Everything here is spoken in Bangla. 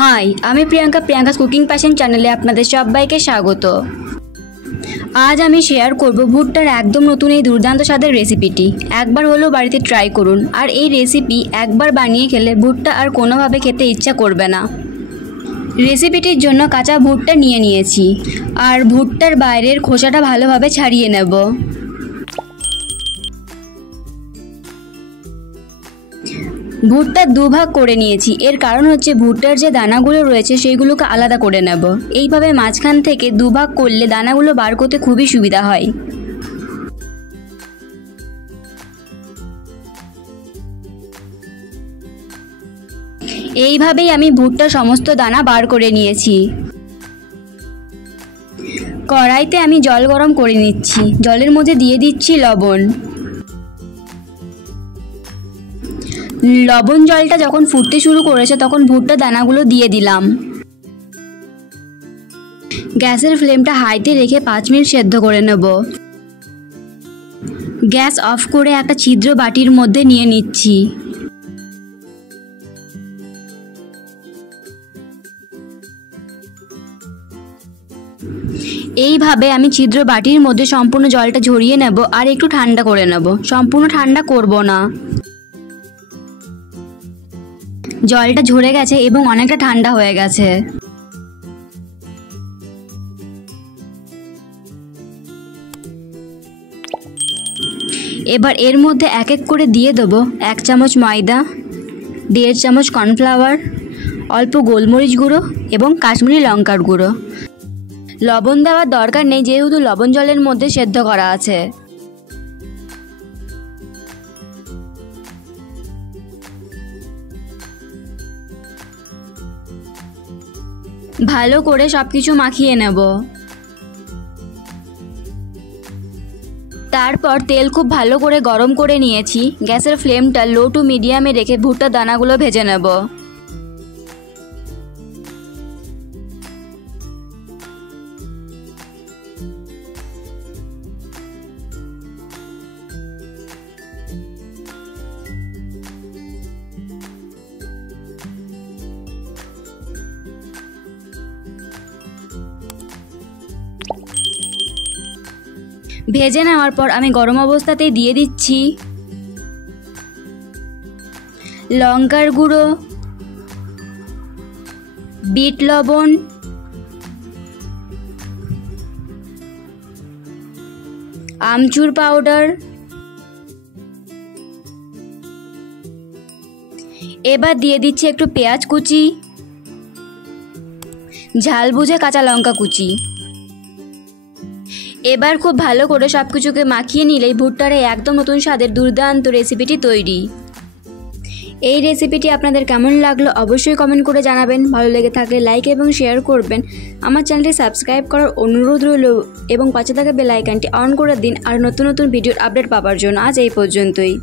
হাই, আমি প্রিয়াঙ্কাস কুকিং প্যাশন চ্যানেলে আপনাদের সবাইকে স্বাগত। আজ আমি শেয়ার করব ভুট্টার একদম নতুন এই দুর্দান্ত স্বাদের রেসিপিটি। একবার হলেও বাড়িতে ট্রাই করুন, আর এই রেসিপি একবার বানিয়ে খেলে ভুট্টা আর কোনোভাবে খেতে ইচ্ছা করবে না। রেসিপিটির জন্য কাঁচা ভুট্টা নিয়ে নিয়েছি, আর ভুট্টার বাইরের খোসাটা ভালোভাবে ছাড়িয়ে নেব। ভুট্টা দুভাগ করে নিয়েছি, এর কারণ হচ্ছে ভুট্টার যে দানাগুলো রয়েছে সেইগুলোকে আলাদা করে নেব। এইভাবে মাঝখান থেকে দুভাগ করলে দানাগুলো বার করতে খুবই সুবিধা হয়। এইভাবেই আমি ভুট্টার সমস্ত দানা বার করে নিয়েছি। কড়াইতে আমি জল গরম করে নিচ্ছি, জলের মধ্যে দিয়ে দিচ্ছি লবণ। লবণ জলটা যখন ফুটতে শুরু করেছে তখন ভুট্টার দানাগুলো দিয়ে দিলাম। গ্যাসের ফ্লেমটা হাইতে রেখে 5 মিনিট সেদ্ধ করে নেব। গ্যাস অফ করে একটা ছিদ্র বাটির মধ্যে নিয়ে নিচ্ছি। এইভাবে আমি ছিদ্র বাটির মধ্যে সম্পূর্ণ জলটা ঝরিয়ে নেব আর একটু ঠান্ডা করে নেব। সম্পূর্ণ ঠান্ডা করব না। জলটা ঝরে গেছে এবং অনেকটা ঠান্ডা হয়ে গেছে। এবার এর মধ্যে এক এক করে দিয়ে দেবো 1 চামচ ময়দা, 1.5 চামচ কর্নফ্লাওয়ার, অল্প গোলমরিচ গুঁড়ো এবং কাশ্মীরি লঙ্কার গুঁড়ো। লবণ দেওয়ার দরকার নেই, যেহেতু লবণ জলের মধ্যে সেদ্ধ করা আছে। ভালো করে সবকিছু মাখিয়ে নেব। তারপর তেল খুব ভালো করে গরম করে নিয়েছি। গ্যাসের ফ্লেমটা লো টু মিডিয়ামে রেখে ভুট্টার দানাগুলো ভেজে নেব। ভেজে নেওয়ার পর আমি গরম অবস্থাতেই দিয়ে দিচ্ছি লঙ্কার গুঁড়ো, বিট লবণ, আমচুর পাউডার। এবার দিয়ে দিচ্ছি একটু পেঁয়াজ কুচি, ঝাল বুঝে কাঁচা লঙ্কা কুচি। এবার খুব ভালো করে সব কিছুকে মাখিয়ে নিলেই ভুট্টার একদম নতুন স্বাদের দুর্দান্ত রেসিপিটি তৈরি। এই রেসিপিটি আপনাদের কেমন লাগলো অবশ্যই কমেন্ট করে জানাবেন। ভালো লেগে থাকলে লাইক এবং শেয়ার করবেন। আমার চ্যানেলটি সাবস্ক্রাইব করার অনুরোধ রইল এবং পাশে থাকা বেল আইকনটি অন করে দিন আর নতুন নতুন ভিডিওর আপডেট পাওয়ার জন্য। আজ এই পর্যন্তই।